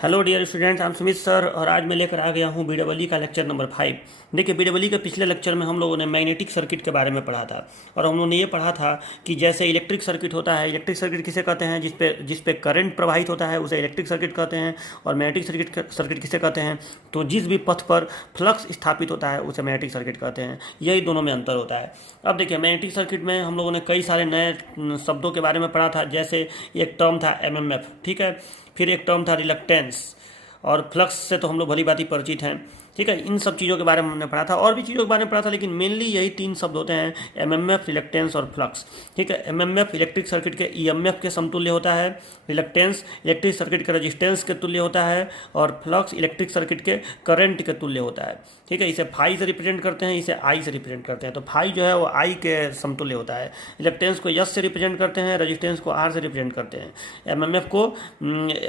Hello dear students, I am Sumit sir और आज मैं लेकर आ गया हूँ बीडब्ल्यू का लेक्चर नंबर 5। देखिए, बीडब्ल्यू के पिछले लेक्चर में हम लोगों ने मैग्नेटिक सर्किट के बारे में पढ़ा था और हम लोगों ने ये पढ़ा था कि जैसे इलेक्ट्रिक सर्किट होता है, इलेक्ट्रिक सर्किट किसे कहते हैं? जिस पे करंट प्रवाहित होता है उसे इलेक्ट्रिक सर्किट कहते हैं। और मैग्नेटिक सर्किट किसे कहते हैं? तो जिस भी पथ पर फ्लक्स स्थापित होता है उसे मैग्नेटिक सर्किट कहते हैं। यही दोनों में अंतर होता है। अब देखिए, मैग्नेटिक सर्किट में हम लोगों ने कई सारे नए शब्दों के बारे में पढ़ा था। जैसे एक टर्म था एमएमएफ, ठीक है। फिर एक टर्म था रिलक्टेंस, और फ्लक्स से तो हम लोग भली भांति परिचित हैं, ठीक है। इन सब चीज़ों के बारे में हमने पढ़ा था, और भी चीज़ों के बारे में पढ़ा था, लेकिन मेनली यही तीन शब्द होते हैं: एमएमएफ, रिलक्टेंस और फ्लक्स, ठीक है। एमएमएफ इलेक्ट्रिक सर्किट के ईएमएफ के समतुल्य होता है, रिलक्टेंस इलेक्ट्रिक सर्किट के रेजिस्टेंस के तुल्य होता है, और फ्लक्स इलेक्ट्रिक सर्किट के करंट के तुल्य होता है, ठीक है। इसे फाई से रिप्रेजेंट करते हैं, इसे आई से रिप्रेजेंट करते हैं। तो फाई जो है वो आई के समतुल्य होता है। रिलक्टेंस को यस से रिप्रेजेंट करते हैं, रेजिस्टेंस को आर से रिप्रेजेंट करते हैं। एमएमएफ को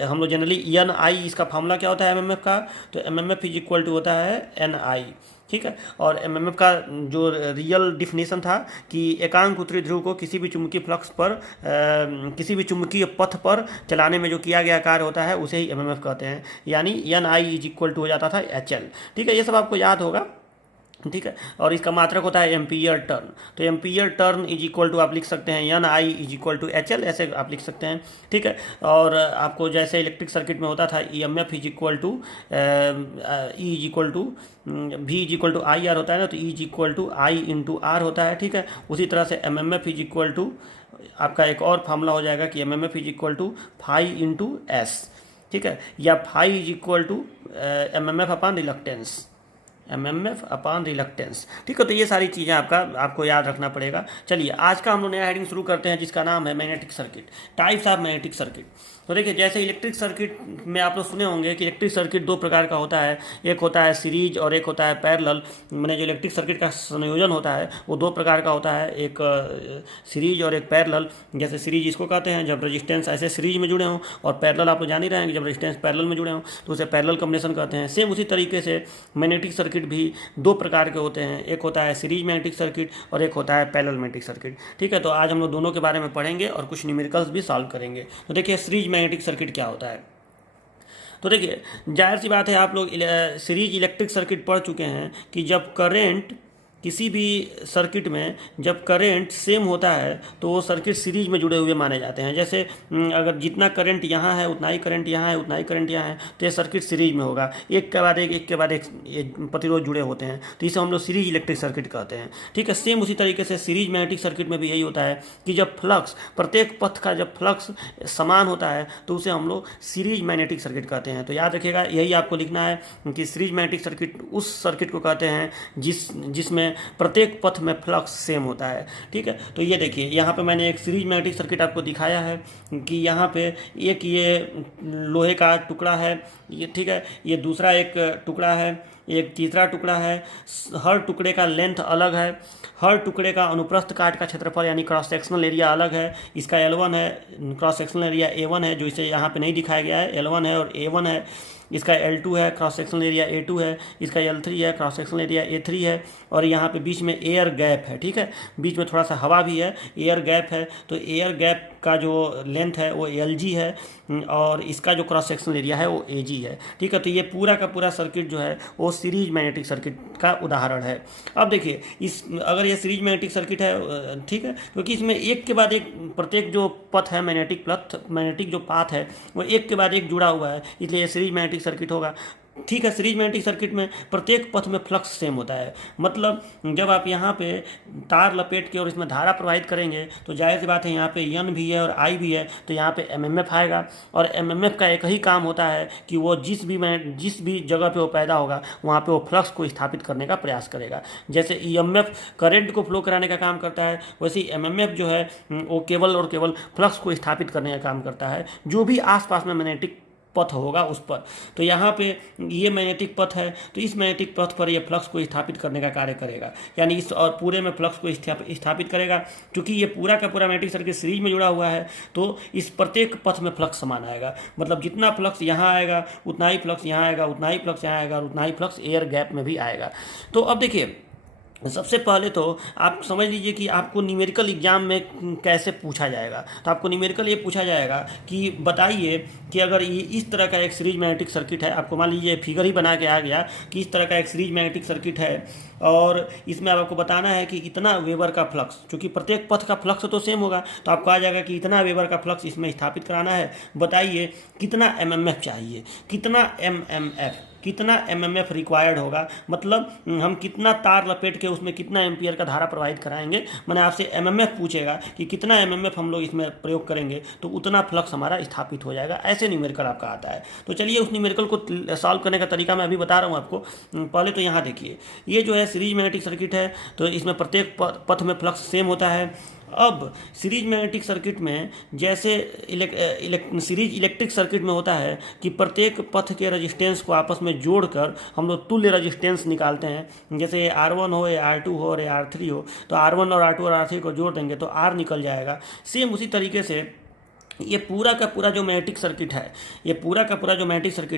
हम लोग जनरली एन आई, इसका फॉर्मूला क्या होता है एमएमएफ का? तो एमएमएफ इज इक्वल टू होता है एन आई, ठीक है। और एमएमएफ का जो रियल डिफिनेशन था कि एकांक उत्तरी ध्रुव को किसी भी चुंबकीय फ्लक्स पर किसी भी चुंबकीय पथ पर चलाने में जो किया गया कार्य होता है उसे ही एमएमएफ कहते हैं। यानी N I is equal to हो जाता था एच एल, ठीक है। ये सब आपको याद होगा, ठीक है। और इसका मात्रक होता है एम्पियर टर्न। तो ampere turn is equal to आप लिख सकते हैं N I is equal to H L, ऐसे आप लिख सकते हैं, ठीक है। और आपको जैसे इलेक्ट्रिक सर्किट में होता था E M F is equal to E is equal to V is equal to I R होता है ना, तो E is equal to I into R होता है, ठीक है। उसी तरह से M M F is equal to आपका एक और फार्मूला हो जाएगा कि M M F is equal to phi into S, ठीक है। या phi is equal to M M F upon reluctance, MMF upon reluctance, ठीक है। तो ये सारी चीज़ें आपको याद रखना पड़ेगा। चलिए, आज का हम लोग नया हेडिंग शुरू करते हैं जिसका नाम है magnetic circuit, types of magnetic circuit. तो देखिए, जैसे इलेक्ट्रिक सर्किट में आप लोग सुने होंगे कि इलेक्ट्रिक सर्किट दो प्रकार का होता है, एक होता है सीरीज और एक होता है पैरेलल। मैंने जो इलेक्ट्रिक सर्किट का संयोजन होता है वो दो प्रकार का होता है, एक सीरीज और एक पैरेलल। जैसे सीरीज इसको कहते हैं जब रेजिस्टेंस ऐसे सीरीज में जुड़े हों, और पैरेलल आप लोग जान ही रहे हैं कि जब रेजिस्टेंस पैरेलल में जुड़े हों तो उसे पैरेलल कॉम्बिनेशन कहते हैं। सेम उसी तरीके से मैग्नेटिक सर्किट भी दो प्रकार के होते हैं, एक होता है सीरीज मैग्नेटिक सर्किट और एक होता है पैरेलल मैग्नेटिक सर्किट, ठीक है। तो आज हम लोग दोनों के बारे में पढ़ेंगे और कुछ न्यूमेरिकल्स भी सॉल्व करेंगे। तो देखिए, सीरीज मैग्नेटिक सर्किट क्या होता है। तो देखिए, जाहिर सी बात है, आप लोग सीरीज इलेक्ट्रिक सर्किट पढ़ चुके हैं कि जब करेंट किसी भी सर्किट में जब करंट सेम होता है तो वो सर्किट सीरीज में जुड़े हुए माने जाते हैं। जैसे अगर जितना करंट यहाँ है उतना ही करंट यहाँ है, उतना ही करंट यहाँ है, तो ये सर्किट सीरीज में होगा, एक के बाद एक ये प्रतिरोध जुड़े होते हैं, तो इसे हम लोग सीरीज इलेक्ट्रिक सर्किट कहते हैं, ठीक है। सेम उसी तरीके से सीरीज मैग्नेटिक सर्किट में भी यही होता है कि जब फ्लक्स, प्रत्येक पथ का जब फ्लक्स समान होता है तो उसे हम लोग सीरीज मैग्नेटिक सर्किट कहते हैं। तो याद रखिएगा, यही आपको लिखना है कि सीरीज मैग्नेटिक सर्किट उस सर्किट को कहते हैं जिसमें प्रत्येक पथ में फ्लक्स सेम होता है, ठीक है। तो ये देखिए, यहाँ पे मैंने एक सीरीज मैग्नेटिक सर्किट आपको दिखाया है कि यहाँ पे एक ये लोहे का टुकड़ा है, ये ठीक है, ये दूसरा एक टुकड़ा है, एक तीसरा टुकड़ा है। हर टुकड़े का लेंथ अलग है, हर टुकड़े का अनुप्रस्थ काट का क्षेत्रफल यानी क्रॉस सेक्शनल एरिया अलग है। इसका L1 है, क्रॉस सेक्शनल एरिया A1 है, जो इसे यहाँ पे नहीं दिखाया गया है, L1 है और A1 है। इसका L2 है, क्रॉस सेक्शनल एरिया A2 है। इसका L3 है, क्रॉस सेक्शनल एरिया A3 है। और यहाँ पे बीच में एयर गैप है, ठीक है, बीच में थोड़ा सा हवा भी है, एयर गैप है। तो एयर गैप का जो लेंथ है वो Lg है, और इसका जो क्रॉस सेक्शनल एरिया है वो Ag है, ठीक है। तो ये पूरा का पूरा सर्किट जो है वो सीरीज मैग्नेटिक सर्किट का उदाहरण है। अब देखिए, अगर ये सीरीज मैग्नेटिक सर्किट है, ठीक है, क्योंकि इसमें एक के बाद एक प्रत्येक जो पथ है, मैग्नेटिक जो पाथ है वो एक के बाद एक जुड़ा हुआ है, इसलिए सीरीज मैग्नेटिक सर्किट होगा, ठीक है। सीरीज मैग्नेटिक सर्किट में प्रत्येक पथ में फ्लक्स सेम होता है। मतलब जब आप यहाँ पे तार लपेट के और इसमें धारा प्रवाहित करेंगे तो जाहिर सी बात है यहाँ पे एन भी है और आई भी है, तो यहाँ पे एमएमएफ आएगा। और एमएमएफ का एक ही काम होता है कि वो जिस भी जगह पे वो पैदा होगा वहाँ पे वो फ्लक्स को स्थापित करने का प्रयास करेगा। जैसे ईएमएफ करंट को फ्लो कराने का काम करता है, वैसे ही एमएमएफ जो है वो केवल और केवल फ्लक्स को स्थापित करने का काम करता है, जो भी आसपास में मैग्नेटिक पथ होगा उस पर। तो यहाँ पे ये मैग्नेटिक पथ है, तो इस मैग्नेटिक पथ पर ये फ्लक्स को स्थापित करने का कार्य करेगा, यानी इस और पूरे में फ्लक्स को स्थापित करेगा। क्योंकि ये पूरा का पूरा मैग्नेटिक सर्किट सीरीज में जुड़ा हुआ है तो इस प्रत्येक पथ में फ्लक्स समान आएगा। मतलब जितना फ्लक्स यहाँ आएगा उतना ही फ्लक्स यहाँ आएगा, उतना ही फ्लक्स यहाँ आएगा और उतना ही फ्लक्स एयर गैप में भी आएगा। तो अब देखिए, सबसे पहले तो आप समझ लीजिए कि आपको न्यूमेरिकल एग्जाम में कैसे पूछा जाएगा। तो आपको न्यूमेरिकल ये पूछा जाएगा कि बताइए कि अगर ये इस तरह का एक सीरीज मैग्नेटिक सर्किट है, आपको मान लीजिए फिगर ही बना के आ गया कि इस तरह का एक सीरीज मैग्नेटिक सर्किट है और इसमें आपको बताना है कि इतना वेबर का फ्लक्स, चूँकि प्रत्येक पथ का फ्लक्स तो सेम होगा, तो आपको आ जाएगा कि इतना वेबर का फ्लक्स इसमें स्थापित कराना है। बताइए कितना एमएमएफ चाहिए, कितना एमएमएफ रिक्वायर्ड होगा, मतलब हम कितना तार लपेट के उसमें कितना एम्पियर का धारा प्रवाहित कराएंगे। मैंने आपसे एमएमएफ पूछेगा कि कितना एमएमएफ हम लोग इसमें प्रयोग करेंगे तो उतना फ्लक्स हमारा स्थापित हो जाएगा। ऐसे न्यूमेरिकल आपका आता है। तो चलिए उस न्यूमेरिकल को सॉल्व करने का तरीका मैं अभी बता रहा हूँ आपको। पहले तो यहाँ देखिए, ये जो है सीरीज मैग्नेटिक सर्किट है, तो इसमें प्रत्येक पथ में फ्लक्स सेम होता है। अब सीरीज मैग्नेटिक सर्किट में जैसे सीरीज इलेक्ट्रिक सर्किट में होता है कि प्रत्येक पथ के रेजिस्टेंस को आपस में जोड़कर हम लोग तुल्य रेजिस्टेंस निकालते हैं। जैसे R1 हो या R2 हो और या R3 हो, तो R1 और R2 और R3 को जोड़ देंगे तो R निकल जाएगा। सेम उसी तरीके से ये पूरा का पूरा जो मैग्नेटिक सर्किट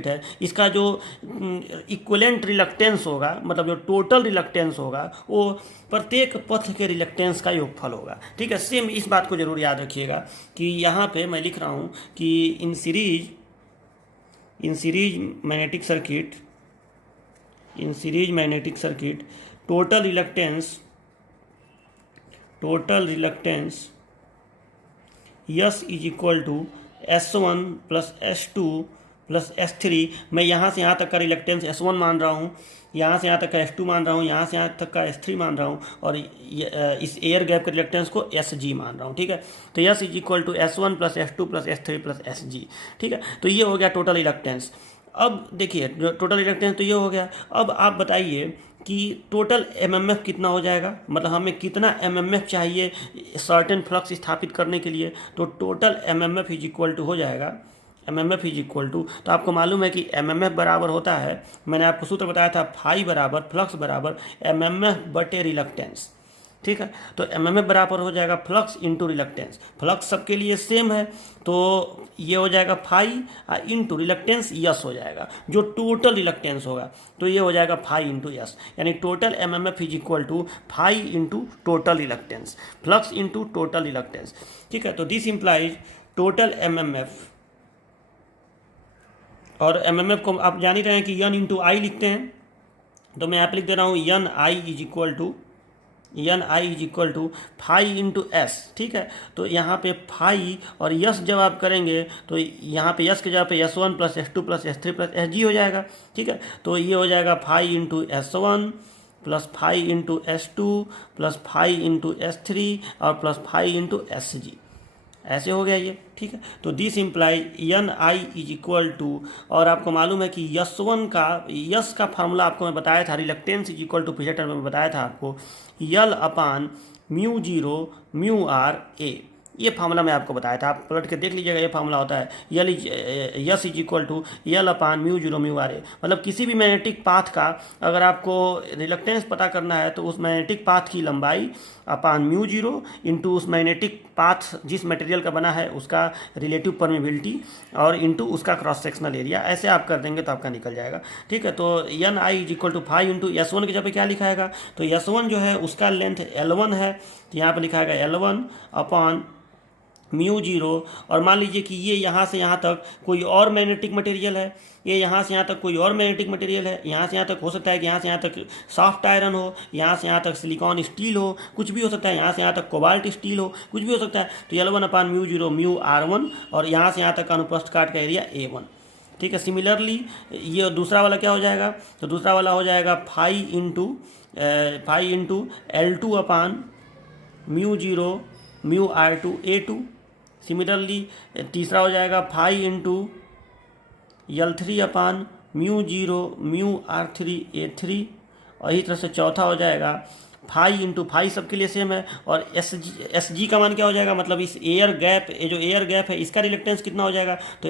है, इसका जो इक्विवेलेंट रिलक्टेंस होगा, मतलब जो टोटल रिलक्टेंस होगा, वो प्रत्येक पथ के रिलक्टेंस का योगफल होगा। ठीक है, सेम इस बात को जरूर याद रखिएगा कि यहाँ पे मैं लिख रहा हूँ कि in series magnetic circuit total reluctance S is equal to S1 plus S2 plus S3। मैं यहाँ से यहाँ तक का रिलक्टेंस S1 मान रहा हूँ, यहाँ से यहाँ तक का S2 मान रहा हूँ, यहाँ से यहाँ तक का S3 मान रहा हूँ, और इस एयर गैप के रिलक्टेंस को SG मान रहा हूँ। ठीक है, तो S is equal to S1 plus S2 plus S3 plus SG। ठीक है, तो ये हो गया टोटल रिलक्टेंस। अब देखिए टोटल रिलक्टेंस तो ये हो गया। अब आप बताइए कि टोटल एमएमएफ कितना हो जाएगा, मतलब हमें कितना एमएमएफ चाहिए सर्टेन फ्लक्स स्थापित करने के लिए। तो total MMF is equal to हो जाएगा, तो आपको मालूम है कि एमएमएफ बराबर होता है, मैंने आपको सूत्र बताया था, फाई बराबर फ्लक्स बराबर एमएमएफ बटे रिलक्टेंस। ठीक है, तो एमएमएफ बराबर हो जाएगा फ्लक्स इंटू रिलक्टेंस। फ्लक्स सबके लिए सेम है, तो ये हो जाएगा फाई इंटू रिलक्टेंस यस हो जाएगा, जो टोटल रिलक्टेंस होगा। तो ये हो जाएगा फाई इंटू यस, यानी total MMF is equal to phi into total reluctance, flux into total reluctance. ठीक है, तो दिस इम्प्लाइज टोटल एमएमएफ, और एमएमएफ को आप जान ही रहे हैं कि यन इंटू आई लिखते हैं, तो मैं यहाँ पे लिख दे रहा हूँ N I is equal to phi into S. ठीक है, तो यहाँ पे फाई और यस जब आप करेंगे तो यहाँ पे यस के जगह पे S1 plus S2 plus S3 plus SG हो जाएगा। ठीक है, तो ये हो जाएगा phi into S1 plus phi into S2 plus phi into S3 और प्लस फाई इंटू SG। ऐसे हो गया ये। ठीक है, तो this implies N I is equal to, और आपको मालूम है कि यस का फार्मूला आपको मैं बताया था, रिलक्टेंस इज इक्वल टू पिछले टर्म में बताया था आपको, यल upon mu zero mu R ए। ये फार्मूला मैं आपको बताया था, आप पलट के देख लीजिएगा। ये फार्मूला होता है S is equal to L upon mu zero mu R A. मतलब किसी भी मैग्नेटिक पाथ का अगर आपको रिलक्टेंस पता करना है तो उस मैग्नेटिक पाथ की लंबाई अपान म्यू जीरो इंटू उस मैग्नेटिक पाथ जिस मटेरियल का बना है उसका रिलेटिव परमेबिलिटी और इंटू उसका क्रॉस सेक्शनल एरिया। ऐसे आप कर देंगे तो आपका निकल जाएगा। ठीक है, तो N I is equal to phi into S1 की जगह पे क्या लिखा है, तो S1 जो है उसका लेंथ L1 है, तो यहाँ पे लिखा है L1 अपॉन म्यू जीरो। और मान लीजिए कि ये यहाँ से यहाँ तक कोई और मैग्नेटिक मटेरियल है, ये यहाँ से यहाँ तक कोई और मैग्नेटिक मटेरियल है, यहाँ से यहाँ तक हो सकता है कि यहाँ से यहाँ तक सॉफ्ट आयरन हो, यहाँ से यहाँ तक सिलिकॉन स्टील हो, कुछ भी हो सकता है, यहाँ से यहाँ तक कोबाल्ट स्टील हो, कुछ भी हो सकता है। तो L1 upon mu zero mu R1, और यहाँ से यहाँ तक का अनुप्रस्थ काट का एरिया A1। ठीक है, सिमिलरली ये दूसरा वाला क्या हो जाएगा, तो दूसरा वाला हो जाएगा phi into L2 upon mu zero mu R2 A2। Similarly तीसरा हो जाएगा phi into L3 upon mu zero mu R3 A3। और इसी तरह से चौथा हो जाएगा फाई इंटू फाई सबके लिए सेम है, और SG का मान क्या हो जाएगा, मतलब इस एयर गैप, ये जो एयर गैप है इसका रिलक्टेंस कितना हो जाएगा, तो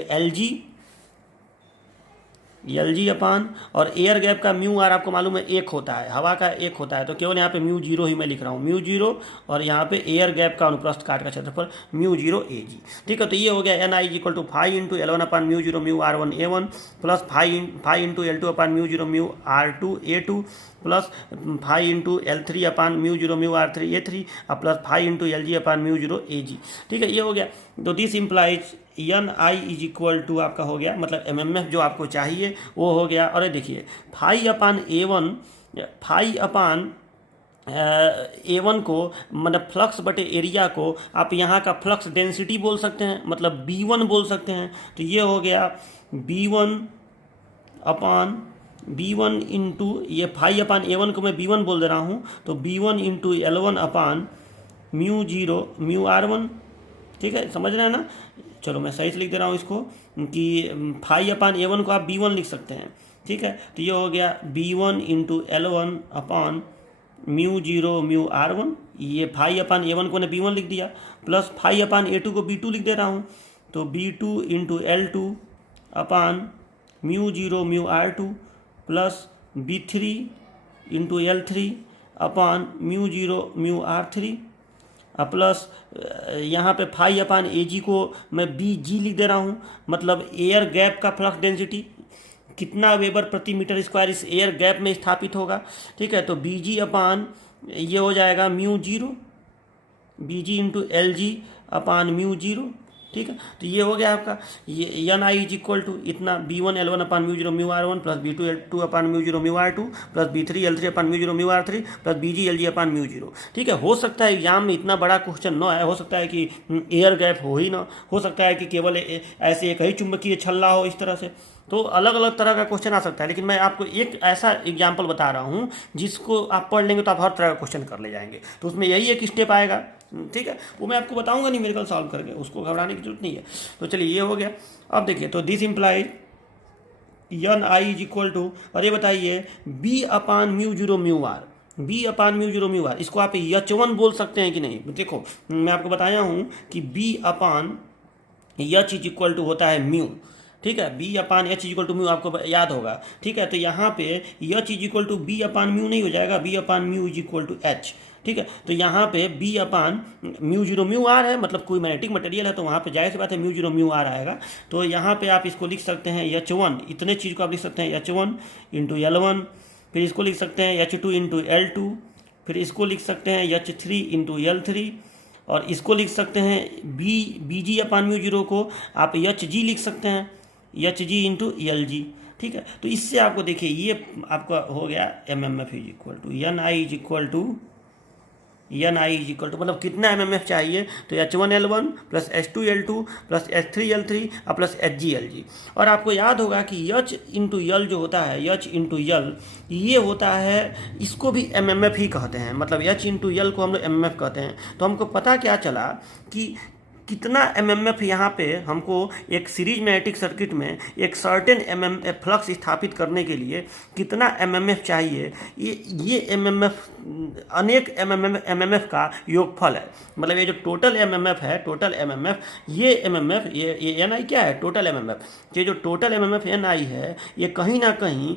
एल जी अपान, और एयर गैप का म्यू आर आपको मालूम है 1 होता है, हवा का 1 होता है, तो केवल यहाँ पे म्यू जीरो ही मैं लिख रहा हूँ, म्यू जीरो, और यहाँ पे एयर गैप का अनुप्रस्थ काट का क्षेत्रफल म्यू जीरो ए जी। ठीक है, तो ये हो गया N I equal to 5 into L1 upon mu zero mu R one A one plus 5 into L2 upon mu zero mu R two A two plus 5 into L3 upon mu zero mu R three A three और plus 5 into L G upon mu zero A G. ठीक है, ये हो गया। तो this implies N I is equal to आपका हो गया, मतलब एम एम एफ जो आपको चाहिए वो हो गया। और देखिए phi upon A one, phi upon A one को मतलब फ्लक्स बटे एरिया को आप यहाँ का फ्लक्स डेंसिटी बोल सकते हैं, मतलब बी वन बोल सकते हैं। तो ये हो गया B one upon B one into ये फाई अपान ए वन को मैं बी वन बोल दे रहा हूँ, तो B one into L one upon mu zero mu R one. ठीक है, समझ रहे हैं ना। चलो मैं सही से लिख दे रहा हूँ इसको कि फाई अपान ए वन को आप बी वन लिख सकते हैं। ठीक है, तो ये हो गया B one into L one upon mu zero mu R one, ये फाई अपान ए वन को मैंने बी वन लिख दिया, plus phi upon A two को बी टू लिख दे रहा हूँ, तो B two into L two upon mu zero mu R two plus B three into L three upon mu zero mu R three plus यहाँ पे phi upon ए जी को मैं बी जी लिख दे रहा हूँ, मतलब एयर गैप का फ्लक्स डेंसिटी कितना वेबर प्रति मीटर स्क्वायर इस एयर गैप में स्थापित होगा। ठीक है, तो बी जी अपान ये हो जाएगा mu zero, B G into L G upon mu zero. ठीक है, तो ये हो गया आपका ये N I is equal to इतना B one L one upon mu zero mu R one plus B two L two upon mu zero mu R two plus B three L three upon mu zero mu R three plus B G L G upon mu zero. ठीक है, हो सकता है exam में इतना बड़ा question न आए, हो सकता है कि एयर गैप हो ही ना, हो सकता है कि केवल ऐसे एक ही चुंबकीय छल्ला हो इस तरह से, तो अलग अलग तरह का क्वेश्चन आ सकता है। लेकिन मैं आपको एक ऐसा एग्जाम्पल बता रहा हूँ जिसको आप पढ़ लेंगे तो आप हर तरह का क्वेश्चन कर ले जाएंगे, तो उसमें यही एक स्टेप आएगा। ठीक है, वो मैं आपको बताऊंगा न्यूमेरिकल सॉल्व करके, उसको घबराने की जरूरत नहीं है। तो चलिए ये हो गया। अब देखिए, तो this implies N I is equal to, और ये बताइए B upon mu zero mu R, B upon mu zero mu R, इसको आप एच वन बोल सकते हैं कि नहीं। देखो मैं आपको बताया हूँ कि B upon H is equal to होता है म्यू। ठीक है, B upon H equal to mu आपको याद होगा। ठीक है, तो यहाँ पे H is equal to B upon mu नहीं हो जाएगा, B upon mu is equal to H. ठीक है, तो यहाँ पे B upon mu zero mu R है, मतलब कोई मैग्नेटिक मटेरियल है तो वहाँ पे जाहिर सी बात है म्यू जीरो म्यू आर आएगा। तो यहाँ पे आप इसको लिख सकते हैं एच वन, इतने चीज़ को आप लिख सकते हैं H one into L one, फिर इसको लिख सकते हैं H two into L to, फिर इसको लिख सकते हैं H three into L three, और इसको लिख सकते हैं बी जी अपान म्यू जीरो को आप एच जी लिख सकते हैं, एच जी इंटू एल जी। ठीक है, तो इससे आपको देखिए ये आपका हो गया M M F is equal to N I is equal to N I is equal to, मतलब कितना एम एम एफ चाहिए, तो H one L one plus H two L two plus H three L three और plus H G L G. और आपको याद होगा कि एच इंटू यल जो होता है, एच इंटू यल ये होता है, इसको भी एम एम एफ ही कहते हैं, मतलब एच इंटू यल को हम लोग एम एम एफ कहते हैं। तो हमको पता क्या चला कि कितना एम एम एफ यहाँ पे हमको एक सीरीज मैग्नेटिक सर्किट में एक certain M M F flux स्थापित करने के लिए कितना एम एम एफ चाहिए, ये एम एम एफ अनेक एम एम एफ का योगफल है। मतलब ये जो टोटल एम एम एफ है, टोटल एम एम एफ, ये एम एम एफ, ये एन आई क्या है, टोटल एम एम एफ, ये जो total M M F N I है, ये कहीं ना कहीं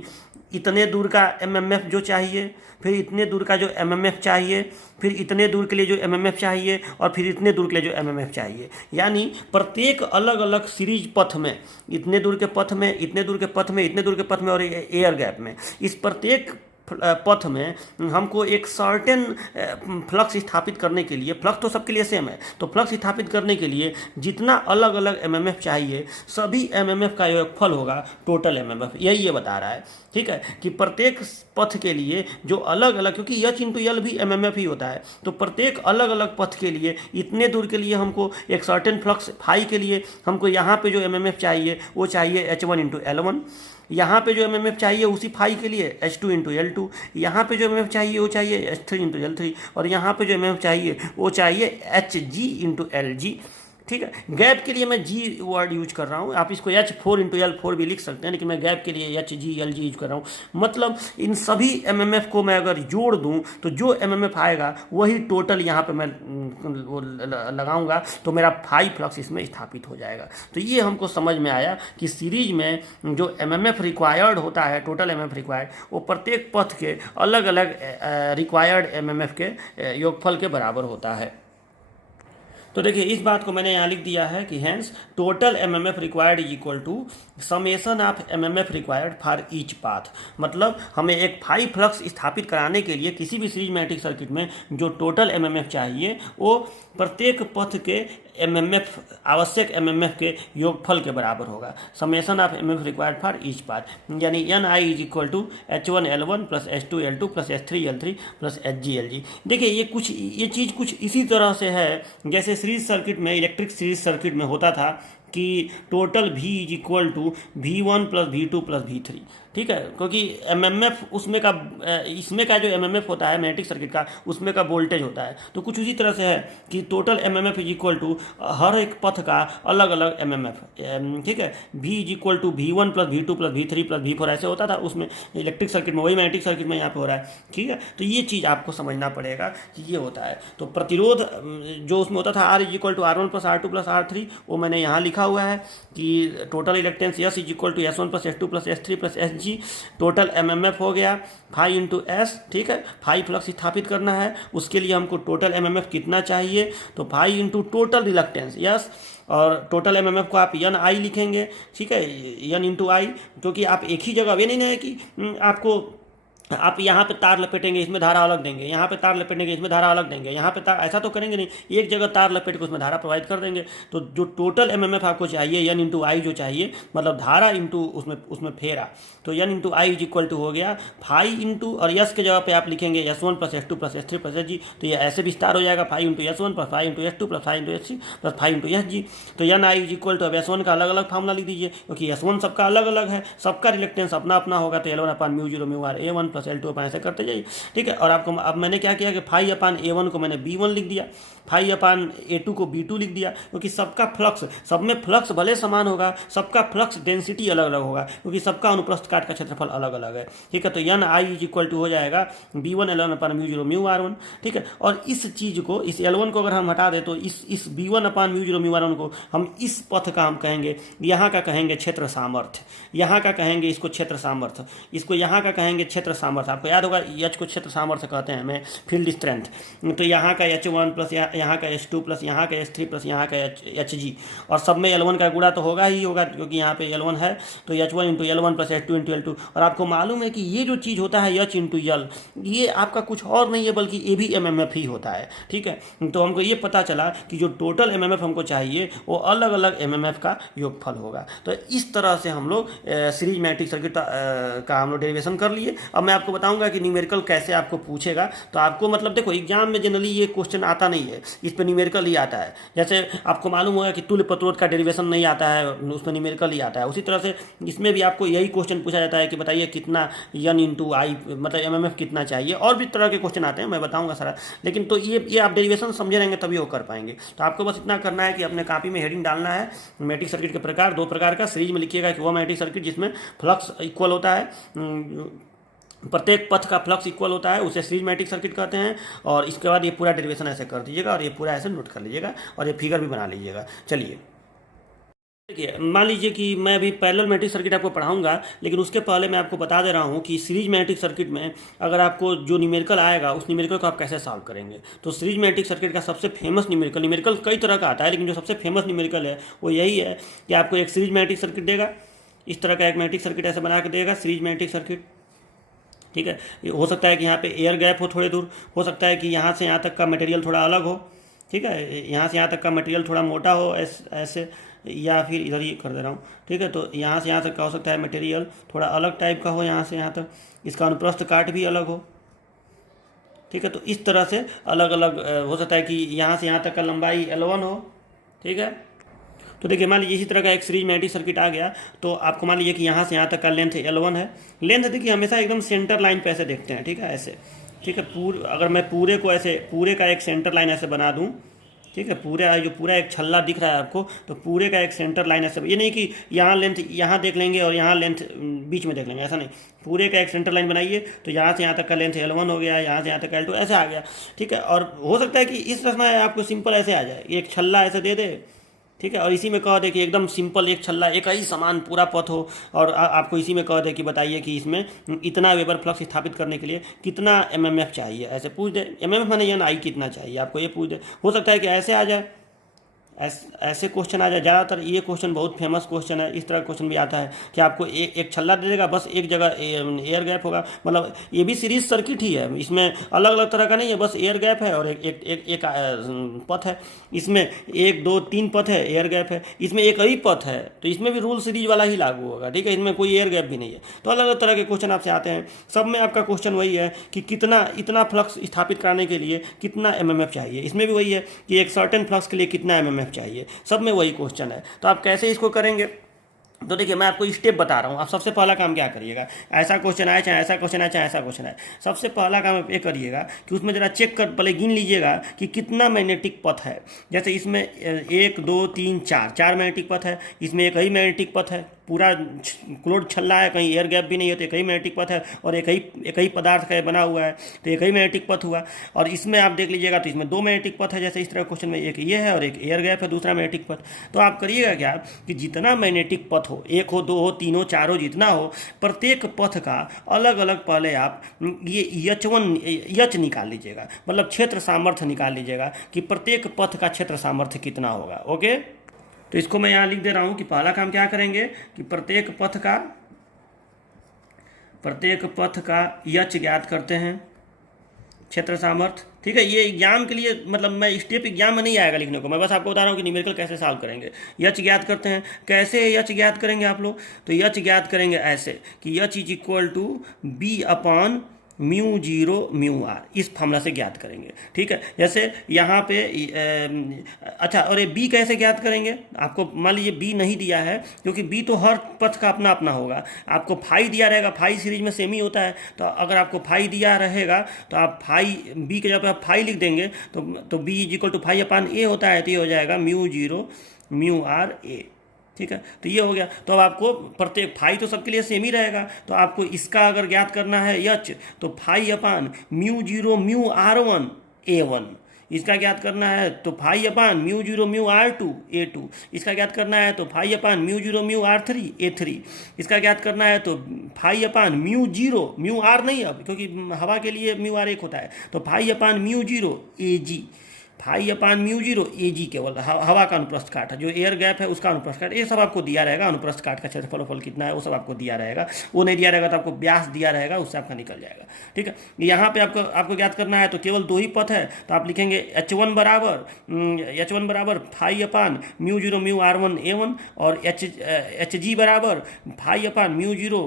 इतने दूर का एम एम एफ जो चाहिए, फिर इतने दूर का जो एम एम एफ चाहिए, फिर इतने दूर के लिए जो एम एम एफ चाहिए, और फिर इतने दूर के लिए जो एम एम एफ चाहिए, यानी प्रत्येक अलग अलग सीरीज पथ में, इतने दूर के पथ में, इतने दूर के पथ में, इतने दूर के पथ में और एयर गैप में, इस प्रत्येक पथ में हमको एक सर्टेन फ्लक्स स्थापित करने के लिए, फ्लक्स तो सबके लिए सेम है, तो फ्लक्स स्थापित करने के लिए जितना अलग अलग एमएमएफ चाहिए, सभी एमएमएफ का योगफल होगा टोटल एमएमएफ। यही ये बता रहा है। ठीक है, कि प्रत्येक पथ के लिए जो अलग अलग, क्योंकि एच इंटू यल भी एमएमएफ ही होता है, तो प्रत्येक अलग अलग पथ के लिए इतने दूर के लिए हमको एक सर्टेन फ्लक्स, फाई के लिए हमको यहाँ पे जो एमएमएफ चाहिए वो चाहिए H one into L one, यहाँ पे जो एमएमएफ चाहिए उसी फाई के लिए H two into L to, यहाँ पे जो एमएमएफ चाहिए वो चाहिए H three into L three, और यहाँ पे जो एमएमएफ चाहिए वो चाहिए एच जी इंटू एल जी। ठीक है। गैप के लिए मैं जी वर्ड यूज कर रहा हूँ, आप इसको H4 × L4 भी लिख सकते हैं, लेकिन मैं गैप के लिए HGLG यूज कर रहा हूँ। मतलब इन सभी MMF को मैं अगर जोड़ दूँ तो जो MMF आएगा वही टोटल यहाँ पे मैं वो लगाऊंगा, तो मेरा फाई फ्लक्स इसमें स्थापित हो जाएगा। तो ये हमको समझ में आया कि सीरीज में जो MMF रिक्वायर्ड होता है, टोटल MMF रिक्वायर्ड, वो प्रत्येक पथ के अलग अलग रिक्वायर्ड MMF के योगफल के बराबर होता है। तो देखिए इस बात को मैंने यहाँ लिख दिया है कि hence total MMF required is equal to summation of MMF required for each path. मतलब हमें एक फाई फ्लक्स स्थापित कराने के लिए किसी भी सीरीज मैग्नेटिक सर्किट में जो टोटल MMF चाहिए वो प्रत्येक पथ के MMF आवश्यक MMF के योगफल के बराबर होगा। Summation of MMF required for each path, यानी NI is equal to H1L1 plus H2L2 plus H3L3 plus HGLG। देखिए ये चीज़ कुछ इसी तरह से है जैसे सीरीज सर्किट में, इलेक्ट्रिक सीरीज सर्किट में होता था कि total V is equal to V1 plus V2 plus V3। ठीक है, क्योंकि MMF उसमें का इसमें का जो MMF होता है मैग्नेटिक सर्किट का, उसमें का वोल्टेज होता है। तो कुछ उसी तरह से है कि total MMF is equal to हर एक पथ का अलग अलग MMF। ठीक है, V is equal to V1 plus V2 plus V3 plus V4 ऐसे होता था उसमें इलेक्ट्रिक सर्किट में, वही मैग्नेटिक सर्किट में यहाँ पे हो रहा है। ठीक है, तो ये चीज़ आपको समझना पड़ेगा कि ये होता है। तो प्रतिरोध जो उसमें होता था R is equal to R1 plus R2 plus R3, वो मैंने यहाँ लिखा हुआ है कि total elastance S is equal to S1 plus S2 plus S3 plus SG। Total MMF हो गया फाई इंटू S। ठीक है, फाई फ्लक्स स्थापित करना है, उसके लिए हमको टोटल MMF कितना चाहिए, तो phi into total reluctance S, और टोटल MMF को आप NI लिखेंगे। ठीक है, N इंटू आई, क्योंकि आप एक ही जगह, ये नहीं ना है कि आपको आप यहाँ पे तार लपेटेंगे इसमें धारा अलग देंगे, यहाँ पे तार लपेटेंगे इसमें धारा अलग देंगे, यहाँ पे तार, ऐसा तो करेंगे नहीं, एक जगह तार लपेट के उसमें धारा प्रोवाइड कर देंगे। तो जो टोटल MMF आपको चाहिए N इंटू आई जो चाहिए, मतलब धारा इंटू उसमें फेरा, तो N into I is equal to हो गया फाई इंटू, और यस के जगह पे आप लिखेंगे S1 plus S2 plus S3 plus SG। तो ये ऐसे विस्तार हो जाएगा phi into S1 plus phi into S2 plus phi into S3 plus phi into SG। तो NI इज इक्वल टू, अब S1 का अलग अलग फार्मूला लिख दीजिए क्योंकि S1 सबका अलग अलग है, सबका रिलेक्टेंस अपना अपना होगा। तो L1 upon mu 0 mu R A1 plus L2 upon ऐसे करते जाइए। ठीक है, और आपको अब मैंने क्या किया कि फाई अपान A1 को मैंने B1 लिख दिया, फाई अपान A2 को B2 लिख दिया, क्योंकि सबका फ्लक्स, सब में फ्लक्स भले समान होगा, सबका फ्लक्स डेंसिटी अलग अलग होगा क्योंकि सबका अनुप्रस्थ काट का क्षेत्रफल अलग अलग है। ठीक है, तो NI इज इक्वल टू हो जाएगा B1 L1 upon mu 0 mu R1। ठीक है, और इस चीज़ को, इस L1 को अगर हम हटा दें तो इस B1 अपान म्यू 0 म्यू R1 को हम इस पथ का हम कहेंगे, यहाँ का कहेंगे क्षेत्र सामर्थ्य, यहाँ का कहेंगे इसको क्षेत्र सामर्थ्य, इसको यहाँ का कहेंगे क्षेत्र सामर्थ्य। आपको याद होगा H को क्षेत्र सामर्थ्य कहते हैं हमें, फील्ड स्ट्रेंथ। तो यहाँ का H1 प्लस यहाँ का H2 प्लस यहाँ का H3 प्लस यहाँ का HG, और सब में L1 का गुणा तो होगा ही होगा क्योंकि यहाँ पे L1 है, तो H1 into L1 plus H2 into L2। और आपको मालूम है कि ये जो चीज़ होता है H इंटू L, ये आपका कुछ और नहीं है बल्कि ये भी MMF ही होता है। ठीक है, तो हमको ये पता चला कि जो टोटल MMF हमको चाहिए वो अलग अलग MMF का योगफल होगा। तो इस तरह से हम लोग सीरीज मैग्नेटिक सर्किट का हम लोग डेरिवेशन कर लिए। अब मैं आपको बताऊंगा कि न्यूमेरिकल कैसे आपको पूछेगा। तो आपको मतलब देखो एग्जाम में जनरली ये क्वेश्चन आता नहीं है, इस पर न्यूमेरिकल ही आता है। जैसे आपको मालूम होगा कि तुल्य प्रतिरोध का डेरिवेशन नहीं आता है, उसमें न्यूमेरिकल ही आता है। उसी तरह से इसमें भी आपको यही क्वेश्चन पूछा जाता है कि बताइए कितना N इंटू आई, मतलब MMF कितना चाहिए। और भी तरह के क्वेश्चन आते हैं, मैं बताऊंगा सारा। लेकिन तो ये आप डेरिवेशन समझे रहेंगे तभी वो कर पाएंगे। तो आपको बस इतना करना है कि अपने कॉपी में हेडिंग डालना है मैग्नेटिक सर्किट के प्रकार, दो प्रकार का। सीरीज में लिखिएगा कि वो मैग्नेटिक सर्किट जिसमें फ्लक्स इक्वल होता है, प्रत्येक पथ का फ्लक्स इक्वल होता है, उसे सीरीज मैग्नेटिक सर्किट कहते हैं। और इसके बाद ये पूरा डेरिवेशन ऐसे कर दीजिएगा और ये पूरा ऐसे नोट कर लीजिएगा और ये फिगर भी बना लीजिएगा। चलिए देखिए, मान लीजिए कि मैं अभी पैरेलल मैग्नेटिक सर्किट आपको पढ़ाऊंगा, लेकिन उसके पहले मैं आपको बता दे रहा हूं कि सीरीज मैग्नेटिक सर्किट में अगर आपको जो न्यूमेरिकल आएगा उस न्यूमेरिकल को आप कैसे सॉल्व करेंगे। तो सीरीज मैग्नेटिक सर्किट का सबसे फेमस न्यूमेरिकल कई तरह का आता है, लेकिन जो सबसे फेमस न्यूमेरिकल है वो यही है कि आपको एक सीरीज मैग्नेटिक सर्किट देगा, इस तरह का एक मैग्नेटिक सर्किट ऐसे बना के देगा, सीरीज मैग्नेटिक सर्किट। ठीक है, हो सकता है कि यहाँ पे एयर गैप हो थोड़े दूर, हो सकता है कि यहाँ से यहाँ तक का मटेरियल थोड़ा अलग हो। ठीक है, यहाँ से यहाँ तक का मटेरियल थोड़ा मोटा हो ऐसे, या फिर इधर ही कर दे रहा हूँ। ठीक है, तो यहाँ से यहाँ तक का हो सकता है मटेरियल थोड़ा अलग टाइप का हो, यहाँ से यहाँ तक, इसका अनुप्रस्थ काट भी अलग हो। ठीक है, तो इस तरह से अलग अलग हो सकता है कि यहाँ से यहाँ तक का लंबाई L1 हो। ठीक है, तो देखिए मान लीजिए इसी तरह का एक सीरीज मैग्नेटिक सर्किट आ गया, तो आपको मान लीजिए कि यहाँ से यहाँ तक का लेंथ L1 है। लेंथ देखिए हमेशा एकदम सेंटर लाइन पे ऐसे देखते हैं। ठीक है, ऐसे। ठीक है, अगर मैं पूरे को ऐसे, पूरे का एक सेंटर लाइन ऐसे बना दूँ, ठीक है। पूरा जो पूरा एक छल्ला दिख रहा है आपको, तो पूरे का एक सेंटर लाइन है सब। ये नहीं कि यहाँ लेंथ यहाँ देख लेंगे और यहाँ लेंथ बीच में देख लेंगे, ऐसा नहीं। पूरे का एक सेंटर लाइन बनाइए, तो यहाँ से यहाँ तक का लेंथ L1 हो गया, यहाँ से यहाँ तक का L2 ऐसे आ गया, ठीक है। और हो सकता है कि इस रचना है आपको सिंपल ऐसे आ जाए, एक छल्ला ऐसे दे दे, ठीक है, और इसी में कह दे कि एकदम सिंपल एक छल्ला एक ही समान पूरा पथ हो, और आपको इसी में कह दे कि बताइए कि इसमें इतना वेबर फ्लक्स स्थापित करने के लिए कितना एमएमएफ चाहिए, ऐसे पूछ दे। एमएमएफ माने यानी आई कितना चाहिए, आपको ये पूछ दे। हो सकता है कि ऐसे आ जाए, ऐसे क्वेश्चन आ जाए। ज़्यादातर ये क्वेश्चन बहुत फेमस क्वेश्चन है, इस तरह का क्वेश्चन भी आता है कि आपको एक छल्ला दे देगा, बस एक जगह एयर गैप होगा। मतलब ये भी सीरीज सर्किट ही है, इसमें अलग अलग तरह का नहीं है, बस एयर गैप है और एक पथ है। इसमें 1 2 3 पथ है, एयर गैप है। इसमें एक ही पथ है, तो इसमें भी रूल सीरीज वाला ही लागू होगा, ठीक है। इसमें कोई एयर गैप भी नहीं है। तो अलग अलग तरह के क्वेश्चन आपसे आते हैं, सब में आपका क्वेश्चन वही है कि कितना इतना फ्लक्स स्थापित कराने के लिए कितना एमएमएफ चाहिए। इसमें भी वही है कि एक सर्टेन फ्लक्स के लिए कितना एमएमएफ चाहिए, सब में वही क्वेश्चन है। तो आप कैसे इसको करेंगे, तो देखिए मैं आपको स्टेप बता रहा हूँ। आप सबसे पहला काम क्या करिएगा, ऐसा क्वेश्चन आए चाहे ऐसा क्वेश्चन आए चाहे ऐसा क्वेश्चन आए, सबसे पहला काम आप ये करिएगा कि उसमें जरा चेक कर पहले गिन लीजिएगा कि कितना मैग्नेटिक पथ है। जैसे इसमें 1 2 3 4 मैग्नेटिक पथ है, इसमें एक ही मैग्नेटिक पथ है, पूरा क्लोज छल्ला है, कहीं एयर गैप भी नहीं है, तो एक ही मैग्नेटिक पथ है, और एक ही पदार्थ का बना हुआ है, तो एक ही मैग्नेटिक पथ हुआ। और इसमें आप देख लीजिएगा तो इसमें 2 मैग्नेटिक पथ है, जैसे इस तरह क्वेश्चन में एक ये है और एक एयर गैप है, दूसरा मैग्नेटिक पथ। तो आप करिएगा क्या कि जितना मैग्नेटिक पथ हो, 1 हो 2 हो 3 हो 4 हो, जितना हो, प्रत्येक पथ का अलग अलग पहले आप ये H निकाल लीजिएगा, मतलब क्षेत्र सामर्थ्य निकाल लीजिएगा कि प्रत्येक पथ का क्षेत्र सामर्थ्य कितना होगा। ओके, तो इसको मैं यहाँ लिख दे रहा हूँ कि पहला काम क्या करेंगे कि प्रत्येक पथ का H ज्ञात करते हैं, क्षेत्र सामर्थ्य, ठीक है। ये एग्जाम के लिए, मतलब मैं स्टेप एग्जाम में नहीं आएगा लिखने को, मैं बस आपको बता रहा हूँ कि न्यूमेरिकल कैसे सॉल्व करेंगे। H ज्ञात करते हैं, कैसे H ज्ञात करेंगे आप लोग, तो H ज्ञात करेंगे ऐसे कि H is equal to B upon mu zero mu R, इस फॉर्मूला से ज्ञात करेंगे, ठीक है। जैसे यहाँ पे अच्छा, और ये बी कैसे ज्ञात करेंगे, आपको मान लीजिए बी नहीं दिया है, क्योंकि बी तो हर पथ का अपना अपना होगा। आपको फाई दिया रहेगा, फाई सीरीज में सेम ही होता है, तो अगर आपको फाई दिया रहेगा तो आप फाई बी के जगह पे आप फाई लिख देंगे, तो B is equal to phi upon A होता है, तो ये हो जाएगा mu zero mu R A, ठीक है। तो ये हो गया। तो अब आपको प्रत्येक फाई तो सबके लिए सेम ही रहेगा, तो आपको इसका अगर ज्ञात करना है H, तो phi upon mu zero mu R1 A1, इसका ज्ञात करना है तो phi upon mu zero mu R2 A2, इसका ज्ञात करना है तो phi upon mu zero mu R3 A3, इसका ज्ञात करना है तो phi upon mu zero mu R नहीं, अब क्योंकि हवा के लिए म्यू R 1 होता है, तो phi upon mu zero AG, phi upon mu zero AG केवल हवा का अनुप्रस्थ काट है, जो एयर गैप है उसका अनुप्रस्थ काट, ये सब आपको दिया रहेगा। अनुप्रस्थ काट का क्षेत्रफल कितना है वो सब आपको दिया रहेगा, वो नहीं दिया रहेगा तो आपको व्यास दिया रहेगा, उससे आपका निकल जाएगा, ठीक है। यहाँ पे आपको ज्ञात करना है तो केवल 2 ही पथ है, तो आप लिखेंगे H1 बराबर phi upon mu zero mu R1 A1, और HG बराबर phi upon mu zero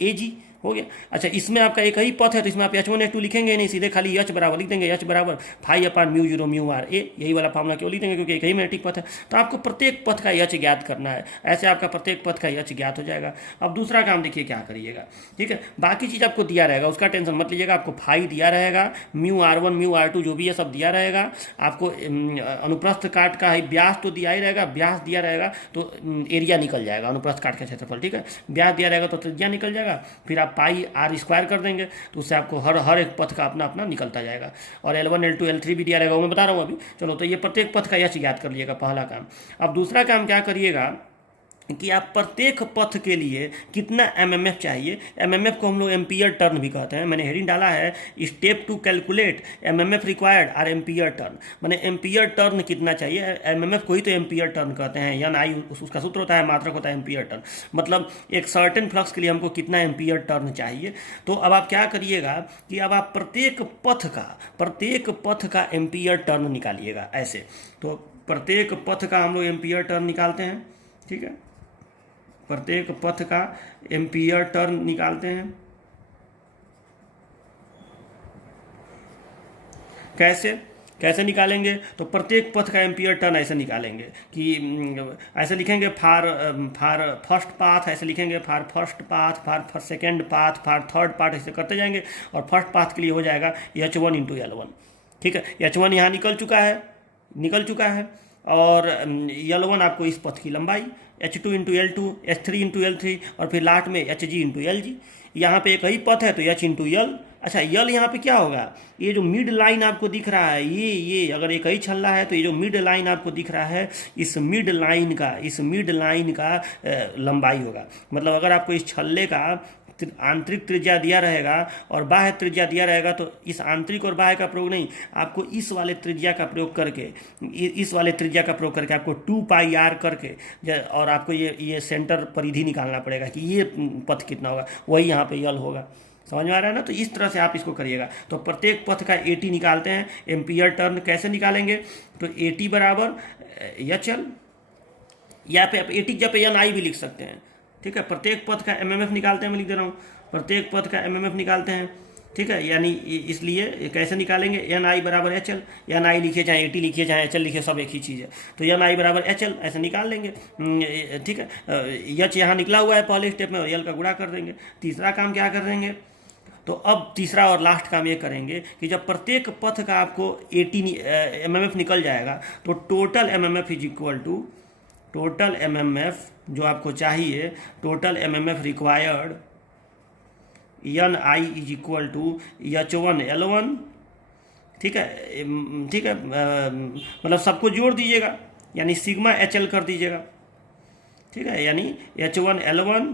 AG, हो गया। अच्छा, इसमें आपका एक ही पथ है, तो इसमें आप H1 H2 लिखेंगे नहीं, सीधे खाली H बराबर लिख देंगे, H बराबर phi upon mu zero mu R A, यही वाला फॉर्मूला क्यों लिख देंगे, क्योंकि एक ही मैग्नेटिक पथ है। तो आपको प्रत्येक पथ का H ज्ञात करना है, ऐसे आपका प्रत्येक पथ का H ज्ञात हो जाएगा। अब दूसरा काम देखिए क्या करिएगा, ठीक है। बाकी चीज़ आपको दिया रहेगा, उसका टेंशन मत लीजिएगा। आपको फाई दिया रहेगा, म्यू R1 म्यू R2 जो भी है सब दिया रहेगा। आपको अनुप्रस्थ काट का व्यास तो दिया ही रहेगा, व्यास दिया रहेगा तो एरिया निकल जाएगा, अनुप्रस्थ काट का क्षेत्रफल, ठीक है। व्यास दिया रहेगा तो त्रिज्या निकल जाएगा, फिर आप पाई R स्क्वायर कर देंगे, तो उससे आपको हर एक पथ का अपना अपना निकलता जाएगा। और L1 L2 L3 भी दिया रहेगा, वो मैं बता रहा हूँ अभी। चलो, तो ये प्रत्येक पथ का H ज्ञात कर लीजिएगा, पहला काम। अब दूसरा काम क्या करिएगा कि आप प्रत्येक पथ के लिए कितना एमएमएफ चाहिए। एमएमएफ को हम लोग एम्पियर टर्न भी कहते हैं। मैंने हेडिंग डाला है step to calculate MMF required or ampere turn, मैंने एम्पियर टर्न कितना चाहिए। एमएमएफ को ही तो एम्पियर टर्न कहते हैं, या आई उसका सूत्र होता है, मात्रक होता है एम्पियर टर्न, मतलब एक सर्टेन फ्लक्स के लिए हमको कितना एम्पियर टर्न चाहिए। तो अब आप क्या करिएगा कि अब आप प्रत्येक पथ का एम्पियर टर्न निकालिएगा ऐसे। तो प्रत्येक पथ का हम लोग एम्पियर टर्न निकालते हैं, ठीक है। प्रत्येक पथ का एम्पियर टर्न निकालते हैं। कैसे निकालेंगे, तो प्रत्येक पथ का एम्पियर टर्न ऐसे निकालेंगे कि ऐसे लिखेंगे फॉर फर्स्ट पाथ, ऐसे लिखेंगे for first path, for second path, for third path, ऐसे करते जाएंगे। और फर्स्ट पाथ के लिए हो जाएगा H1 × L1, ठीक है। H1 यहाँ निकल चुका है, निकल चुका है। और L1 आपको इस पथ की लंबाई, H2 into L2, H3 into L3 और फिर लास्ट में HG इंटू LG। यहाँ पे एक ही पथ है तो H इंटू L। अच्छा, यल यहाँ पे क्या होगा, ये जो मिड लाइन आपको दिख रहा है, ये अगर एक ही छल्ला है तो ये जो मिड लाइन आपको दिख रहा है, इस मिड लाइन का लंबाई होगा। मतलब अगर आपको इस छल्ले का आंतरिक त्रिज्या दिया रहेगा और बाह्य त्रिज्या दिया रहेगा तो इस आंतरिक और बाह्य का प्रयोग नहीं, आपको इस वाले त्रिज्या का प्रयोग करके आपको 2πr करके और आपको ये सेंटर परिधि निकालना पड़ेगा कि ये पथ कितना होगा, वही यहाँ पे यल होगा। समझ में आ रहा है ना। तो इस तरह से आप इसको करिएगा। तो प्रत्येक पथ का AT निकालते हैं। एम्पियर टर्न कैसे निकालेंगे, तो AT बराबर HL, या पे आप AT जब NI भी लिख सकते हैं। ठीक है, प्रत्येक पथ का MMF निकालते हैं, मैं लिख दे रहा हूँ, प्रत्येक पथ का MMF निकालते हैं। ठीक है, यानी इसलिए कैसे निकालेंगे, NI बराबर HL, NI लिखिए चाहे AT लिखिए चाहे HL लिखिए, सब एक ही चीज़ है। तो NI बराबर HL ऐसे निकाल लेंगे। ठीक है, H यहाँ निकला हुआ है पहले स्टेप में, और L का गुणा कर देंगे। तीसरा काम क्या कर देंगे, तो अब तीसरा और लास्ट काम ये करेंगे कि जब प्रत्येक पथ का आपको AT MMF निकल जाएगा तो total MMF is equal to total MMF जो आपको चाहिए, total MMF required NI is equal to H1L1। ठीक है, मतलब सबको जोड़ दीजिएगा, यानी सिग्मा HL कर दीजिएगा। ठीक है, यानी H1L1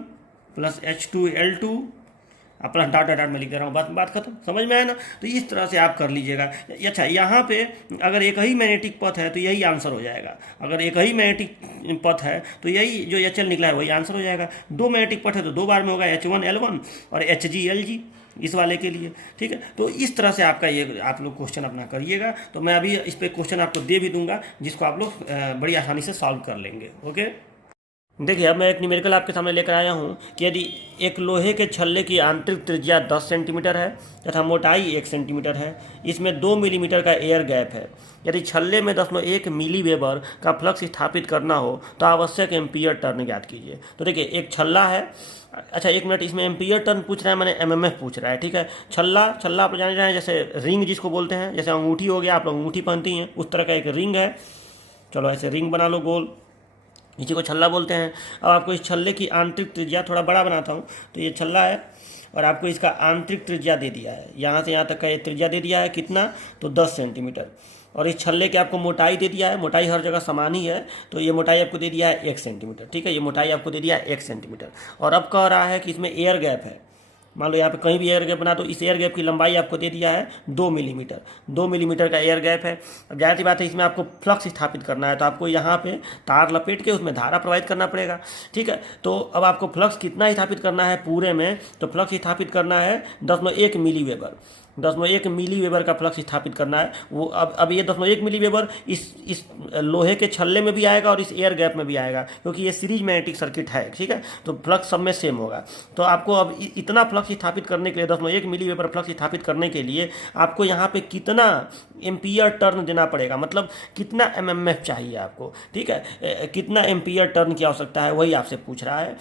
plus H2L2 plus dot dot में लिख दे रहा हूँ, बात खत्म। समझ में आया ना। तो इस तरह से आप कर लीजिएगा। अच्छा, यहाँ पे अगर एक ही मैग्नेटिक पथ है तो यही आंसर हो जाएगा। अगर एक ही मैग्नेटिक पथ है तो यही जो HL निकला है वही आंसर हो जाएगा। दो मैग्नेटिक पथ है तो दो बार में होगा, H1L1 और HGLG इस वाले के लिए। ठीक है, तो इस तरह से आपका ये आप लोग क्वेश्चन अपना करिएगा। तो मैं अभी इस पर क्वेश्चन आपको दे भी दूंगा जिसको आप लोग बड़ी आसानी से सॉल्व कर लेंगे। ओके, देखिए अब मैं एक न्यूमेरिकल आपके सामने लेकर आया हूँ कि यदि एक लोहे के छल्ले की आंतरिक त्रिज्या 10 सेंटीमीटर है तथा मोटाई 1 सेंटीमीटर है, इसमें 2 मिलीमीटर का एयर गैप है, यदि छल्ले में 0.1 मिली वेबर का फ्लक्स स्थापित करना हो तो आवश्यक एम्पियर टर्न ज्ञात कीजिए। तो देखिए एक छल्ला है। अच्छा, एक मिनट, इसमें एम्पियर टर्न पूछ रहा है, मैंने MMF पूछ रहा है। ठीक है, छल्ला आप जान रहे हैं, जैसे रिंग जिसको बोलते हैं, जैसे अंगूठी हो गया, आप लोग अंगूठी पहनती हैं, उस तरह का एक रिंग है। चलो ऐसे रिंग बना लो गोल, इसी को छल्ला बोलते हैं। अब आपको इस छल्ले की आंतरिक त्रिज्या थोड़ा बड़ा बनाता हूँ, तो ये छल्ला है और आपको इसका आंतरिक त्रिज्या दे दिया है, यहाँ से यहाँ तक का ये त्रिज्या दे दिया है, कितना, तो 10 सेंटीमीटर। और इस छल्ले के आपको मोटाई दे दिया है, मोटाई हर जगह समान ही है, तो ये मोटाई आपको दे दिया है 1 सेंटीमीटर। ठीक है, ये मोटाई आपको दे दिया है 1 सेंटीमीटर। और अब कह रहा है कि इसमें एयर गैप है, मान लो यहाँ पे कहीं भी एयर गैप बना, तो इस एयर गैप की लंबाई आपको दे दिया है 2 मिलीमीटर। 2 मिलीमीटर का एयर गैप है। अब जाहिर सी बात है, इसमें आपको फ्लक्स स्थापित करना है, तो आपको यहाँ पे तार लपेट के उसमें धारा प्रवाहित करना पड़ेगा। ठीक है, तो अब आपको फ्लक्स कितना स्थापित करना है पूरे में, तो फ्लक्स स्थापित करना है 0.1 मिली वेबर। 0.1 मिली वेबर का फ्लक्स स्थापित करना है। वो अब ये 0.1 मिली वेबर इस लोहे के छल्ले में भी आएगा और इस एयर गैप में भी आएगा, क्योंकि ये सीरीज मैग्नेटिक सर्किट है। ठीक है, तो फ्लक्स सब में सेम होगा। तो आपको अब इतना फ्लक्स स्थापित करने के लिए, 0.1 मिली वेबर फ्लक्स स्थापित करने के लिए आपको यहाँ पे कितना एम्पियर टर्न देना पड़ेगा, मतलब कितना MMF चाहिए आपको। ठीक है, कितना एम्पियर टर्न की आवश्यकता है वही आपसे पूछ रहा है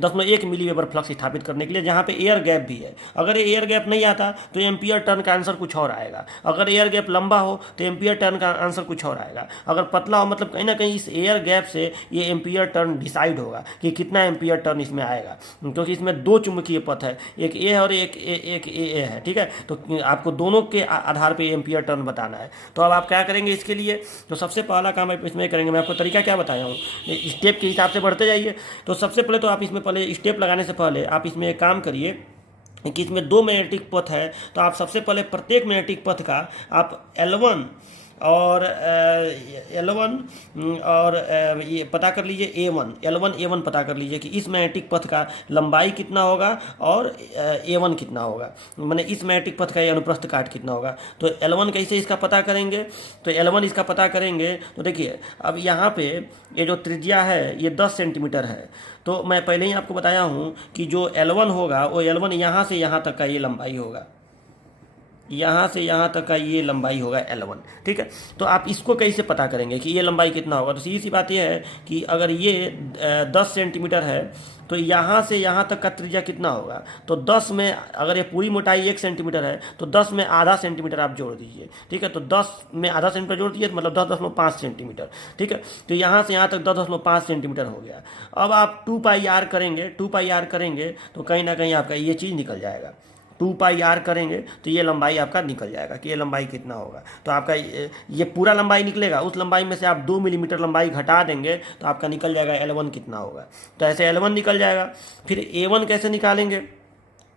0.1 मिली वेबर फ्लक्स स्थापित करने के लिए, जहाँ पे एयर गैप भी है। अगर ये एयर गैप नहीं आता तो एम्पियर टर्न का आंसर कुछ और आएगा। अगर एयर गैप लंबा हो तो एम्पियर टर्न का आंसर कुछ और आएगा। अगर पतला हो, मतलब कहीं ना कहीं इस एयर गैप से ये एम्पियर टर्न डिसाइड होगा कि कितना एम्पियर टर्न इसमें आएगा, क्योंकि इसमें दो चुंबकीय पथ है, एक ए है और एक ए है। ठीक है, तो आपको दोनों के आधार पर एम्पियर टर्न बताना है। तो अब आप क्या करेंगे इसके लिए, तो सबसे पहला काम आप इसमें करेंगे, मैं आपको तरीका क्या बताया हूँ, स्टेप के हिसाब से बढ़ते जाइए। तो सबसे पहले तो आप इसमें पहले स्टेप लगाने से पहले आप इसमें एक काम करिए कि इसमें 2 मैग्नेटिक पथ है, तो आप सबसे पहले प्रत्येक मैग्नेटिक पथ का आप L1 और ये पता कर लीजिए L1 A1 पता कर लीजिए कि इस मैग्नेटिक पथ का लंबाई कितना होगा और A1 कितना होगा, माने इस मैग्नेटिक पथ का ये अनुप्रस्थ काट कितना होगा। तो L1 कैसे इसका पता करेंगे, तो L1 इसका पता करेंगे। तो देखिए अब यहाँ पे ये जो त्रिज्या है ये 10 सेंटीमीटर है, तो मैं पहले ही आपको बताया हूँ कि जो L1 होगा वो L1 यहाँ से यहाँ तक का ये लंबाई होगा, यहाँ से यहाँ तक का ये लंबाई होगा L1। ठीक है, तो आप इसको कैसे पता करेंगे कि ये लंबाई कितना होगा, तो सीधी सी बात ये है कि अगर ये 10 सेंटीमीटर है तो यहाँ से यहाँ तक का त्रिज्या कितना होगा, तो 10 में, अगर ये पूरी मोटाई 1 सेंटीमीटर है तो 10 में आधा सेंटीमीटर आप जोड़ दीजिए, ठीक है। तो 10 में आधा सेंटीमीटर जोड़ दीजिए, मतलब 10.5 सेंटीमीटर, ठीक है। तो यहाँ से यहाँ तक 10.5 सेंटीमीटर हो गया। अब आप 2πr करेंगे, 2πr करेंगे तो कहीं ना कहीं आपका ये चीज़ निकल जाएगा। 2πr करेंगे तो ये लंबाई आपका निकल जाएगा कि ये लंबाई कितना होगा। तो आपका ये पूरा लंबाई निकलेगा, उस लंबाई में से आप 2 मिलीमीटर लंबाई घटा देंगे तो आपका निकल जाएगा L1 कितना होगा। तो ऐसे L1 निकल जाएगा। फिर A1 कैसे निकालेंगे,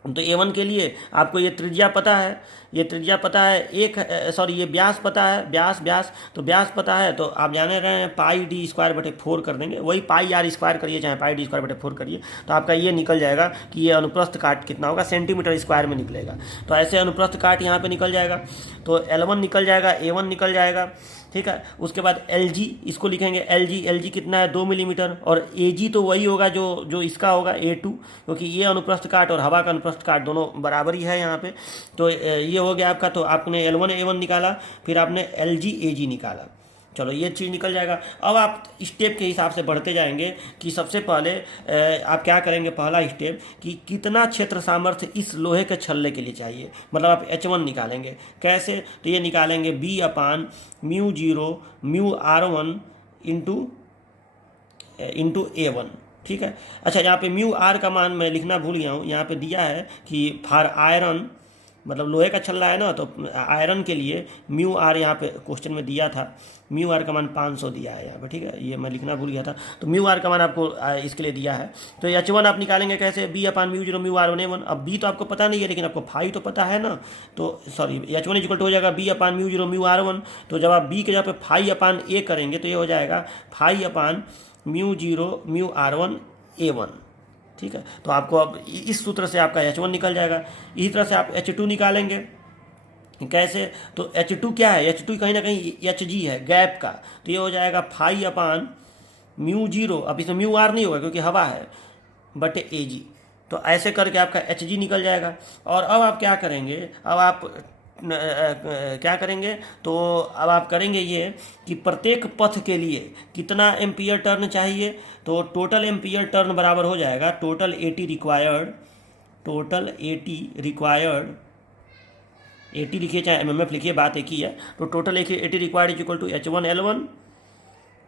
तो A1 के लिए आपको ये त्रिज्या पता है, ये त्रिज्या पता है, ये व्यास पता है, व्यास तो व्यास पता है, तो आप जाने रहे हैं πd²/4 कर देंगे, वही πr² करिए चाहे πd²/4 करिए, तो आपका ये निकल जाएगा कि ये अनुप्रस्थ काट कितना होगा, सेंटीमीटर स्क्वायर में निकलेगा। तो ऐसे अनुप्रस्थ काट यहाँ पे निकल जाएगा, तो L1 निकल जाएगा, A1 निकल जाएगा, ठीक है। उसके बाद LG, इसको लिखेंगे LG कितना है 2 मिलीमीटर, और AG तो वही होगा जो इसका होगा A2, क्योंकि ये अनुप्रस्थ काट और हवा का अनुप्रस्थ काट दोनों बराबर ही है यहाँ पे। तो ये हो गया आपका, तो आपने L1 A1 निकाला, फिर आपने LG AG निकाला, चलो ये चीज़ निकल जाएगा। अब आप स्टेप के हिसाब से बढ़ते जाएंगे कि सबसे पहले आप क्या करेंगे, पहला स्टेप कि कितना क्षेत्र सामर्थ्य इस लोहे के छल्ले के लिए चाहिए, मतलब आप H1 निकालेंगे। कैसे, तो ये निकालेंगे B/μ0 μr1 इंटू A1, ठीक है। अच्छा, यहाँ पे μr का मान मैं लिखना भूल गया हूँ, यहाँ पे दिया है कि फॉर आयरन, मतलब लोहे का छल्ला है ना, तो आयरन के लिए μr यहाँ पे क्वेश्चन में दिया था, μr का मान 500 दिया है यहाँ पे, ठीक है। ये मैं लिखना भूल गया था, तो μr का मान आपको इसके लिए दिया है। तो H1 आप निकालेंगे कैसे, B/μ0 μr1 अब B तो आपको पता नहीं है, लेकिन आपको फाई तो पता है ना, तो सॉरी H1 इक्वल टू हो जाएगा B/μ0 μr1। तो जब आप B के जगह पे φ/a करेंगे तो ये हो जाएगा φ/μ0 μr1 A1, ठीक है। तो आपको अब इस सूत्र से आपका H1 निकल जाएगा। इसी तरह से आप H2 निकालेंगे, कैसे, तो H2 क्या है, H2 कहीं ना कहीं Hg है, गैप का, तो ये हो जाएगा φ/μ0, अब इसमें μr नहीं होगा क्योंकि हवा है, बटे Ag। तो ऐसे करके आपका Hg निकल जाएगा। और अब आप क्या करेंगे, अब आप क्या करेंगे, तो अब आप करेंगे ये कि प्रत्येक पथ के लिए कितना एम्पियर टर्न चाहिए, तो टोटल एम्पियर टर्न बराबर हो जाएगा टोटल AT रिक्वायर्ड, AT लिखिए चाहे MMF लिखिए, बात एक ही है। तो total AT required is equal to H1 L1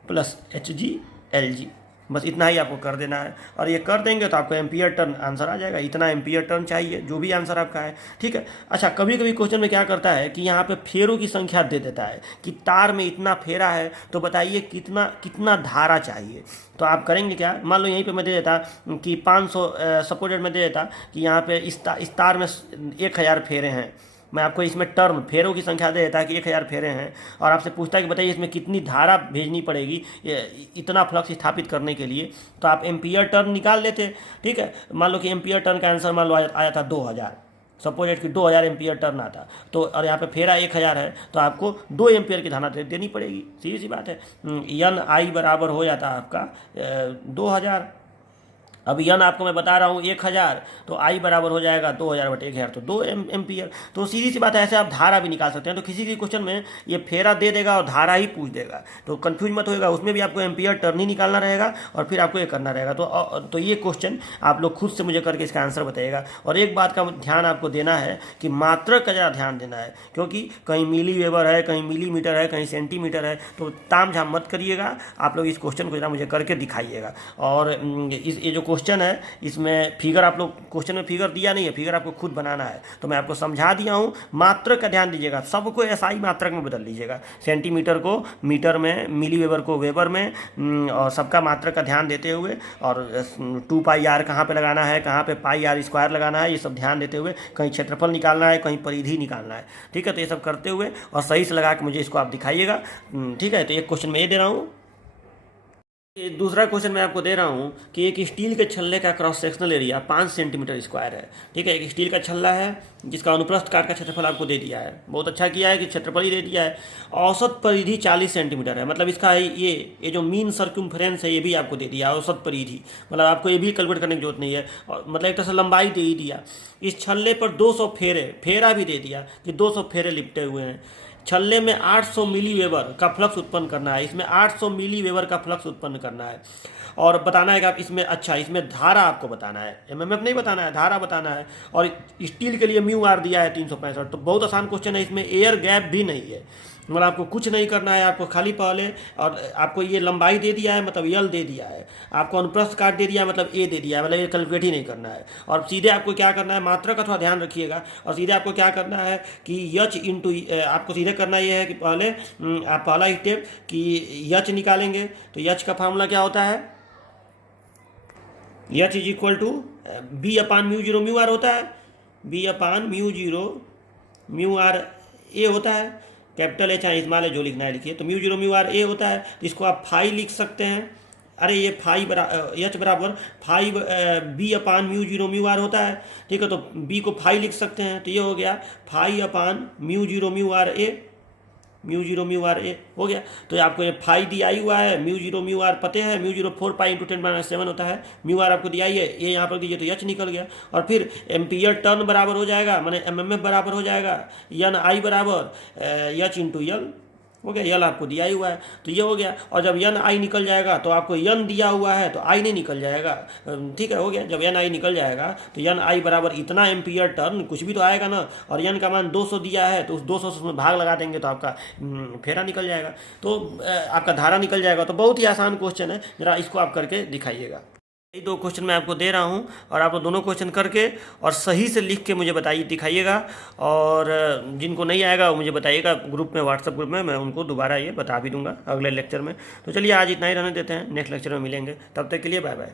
plus Hg Lg, बस इतना ही आपको कर देना है। और ये कर देंगे तो आपको एम्पियर टर्न आंसर आ जाएगा, इतना एम्पियर टर्न चाहिए जो भी आंसर आपका है, ठीक है। अच्छा, कभी कभी क्वेश्चन में क्या करता है कि यहाँ पे फेरों की संख्या दे देता है कि तार में इतना फेरा है, तो बताइए कितना धारा चाहिए। तो आप करेंगे क्या, मान लो यहीं पे मैं दे देता कि 500, सपोजेड में दे देता कि यहाँ पे इस तार में 1000 फेरे हैं, मैं आपको इसमें टर्म फेरों की संख्या दे देता है कि 1000 फेरे हैं, और आपसे पूछता है कि बताइए इसमें कितनी धारा भेजनी पड़ेगी इतना फ्लक्स स्थापित करने के लिए, तो आप एम्पियर टर्न निकाल लेते, ठीक है। मान लो कि एम्पियर टर्न का आंसर मान लो आया था 2000, सपोज कि 2000 एम्पियर टर्न आता, तो और यहाँ पे फेरा 1000 है, तो आपको 2 एम्पियर की धारा देनी पड़ेगी, सीधी सी बात है। Ni बराबर हो जाता है आपका 2000। अब यन आपको मैं बता रहा हूँ 1000, तो आई बराबर हो जाएगा 2000/1000, तो 2 एम्पियर। तो सीधी सी बात है, ऐसे आप धारा भी निकाल सकते हैं। तो किसी भी क्वेश्चन में ये फेरा दे देगा और धारा ही पूछ देगा, तो कंफ्यूज मत होएगा, उसमें भी आपको एम्पियर टर्न ही निकालना रहेगा और फिर आपको ये करना रहेगा। तो ये क्वेश्चन आप लोग खुद से मुझे करके इसका आंसर बताइएगा। और एक बात का ध्यान आपको देना है कि मात्रक का ज़रा ध्यान देना है, क्योंकि कहीं मिली वेबर है, कहीं मिलीमीटर है, कहीं सेंटीमीटर है, तो ताम झाम मत करिएगा। आप लोग इस क्वेश्चन को जरा मुझे करके दिखाइएगा। और ये जो क्वेश्चन है इसमें फिगर, आप लोग क्वेश्चन में फिगर दिया नहीं है, फिगर आपको खुद बनाना है, तो मैं आपको समझा दिया हूँ। मात्रक का ध्यान दीजिएगा, सबको SI मात्रक में बदल लीजिएगा, सेंटीमीटर को मीटर में, मिली वेबर को वेबर में, और सबका मात्रक का ध्यान देते हुए, और 2πr कहाँ पे लगाना है, कहाँ पे πr² लगाना है, ये सब ध्यान देते हुए, कहीं क्षेत्रफल निकालना है, कहीं परिधि निकालना है, ठीक है। तो ये सब करते हुए और सही से लगा के मुझे इसको आप दिखाइएगा, ठीक है। तो एक क्वेश्चन मैं ये दे रहा हूँ। दूसरा क्वेश्चन मैं आपको दे रहा हूँ कि एक स्टील के छल्ले का cross sectional area 5 centimetre square है, ठीक है। एक स्टील का छल्ला है जिसका अनुप्रस्थ काट का क्षेत्रफल आपको दे दिया है, बहुत अच्छा किया है कि क्षेत्रफल ही दे दिया है। औसत परिधि 40 सेंटीमीटर है, मतलब इसका ये जो मीन सर्कम्फ्रेंस है ये भी आपको दे दिया, औसत परिधि, मतलब आपको ये भी कैलकुलेट करने की जरूरत नहीं है। और मतलब एक तरह से लंबाई दे ही दिया। इस छल्ले पर 200 फेरा भी दे दिया कि 200 फेरे लिपटे हुए हैं। छल्ले में 800 मिली वेबर का फ्लक्स उत्पन्न करना है, इसमें 800 मिली वेबर का फ्लक्स उत्पन्न करना है और बताना है कि आप इसमें, अच्छा इसमें धारा आपको बताना है, एमएमएफ नहीं बताना है, धारा बताना है। और स्टील के लिए म्यू आर दिया है 365, तो बहुत आसान क्वेश्चन है, इसमें एयर गैप भी नहीं है, मतलब आपको कुछ नहीं करना है, आपको खाली पहले, और आपको ये लंबाई दे दिया है मतलब यल दे दिया है, आपको अनुप्रस्थ काट दे दिया है मतलब ए दे दिया है, मतलब ये कैलकुलेट ही नहीं करना है। और सीधे आपको क्या करना है, मात्रा का थोड़ा ध्यान रखिएगा, और सीधे आपको क्या करना है कि यच इंटू, आपको सीधे करना ये है कि पहले आप पहला स्टेप कि यच निकालेंगे, तो यच का फार्मूला क्या होता है, H is equal to B upon mu zero mu R होता है, B upon mu zero mu R A होता है, कैपिटल एच है स्मॉल है, जो लिखना है लिखिए। तो mu zero mu R A होता है, तो इसको आप फाई लिख सकते हैं, अरे ये फाई एच बराबर phi B upon mu zero mu R होता है, ठीक है। तो बी को फाई लिख सकते हैं, तो ये हो गया phi upon mu zero mu R A, mu zero mu R A हो गया। तो आपको ये फाई दिया ही हुआ है, म्यू जीरो म्यू आर पते हैं, म्यू जीरो 4 पाई इंटू 10⁻7 होता है, म्यू आर आपको दिया ही है, ये यहाँ पर दीजिए तो एच निकल गया। और फिर एम्पियर टर्न बराबर हो जाएगा, माने एमएमएफ बराबर हो जाएगा एन आई बराबर एच इंटू यल, हो गया, यल आपको दिया ही हुआ है, तो ये हो गया। और जब एन आई निकल जाएगा तो आपको एन दिया हुआ है तो आई नहीं निकल जाएगा, ठीक है, हो गया। जब एन आई निकल जाएगा तो एन आई बराबर इतना एम्पियर टर्न, कुछ भी तो आएगा ना, और एन का मान 200 दिया है तो उस 200 से उसमें भाग लगा देंगे तो आपका फेरा निकल जाएगा, तो आपका धारा निकल जाएगा। तो बहुत ही आसान क्वेश्चन है, जरा इसको आप करके दिखाइएगा। ये 2 क्वेश्चन मैं आपको दे रहा हूँ, और आप दोनों क्वेश्चन करके और सही से लिख के मुझे बताइए, दिखाइएगा। और जिनको नहीं आएगा वो मुझे बताइएगा ग्रुप में, व्हाट्सएप ग्रुप में, मैं उनको दोबारा ये बता भी दूंगा अगले लेक्चर में। तो चलिए आज इतना ही रहने देते हैं, नेक्स्ट लेक्चर में मिलेंगे, तब तक के लिए बाय बाय।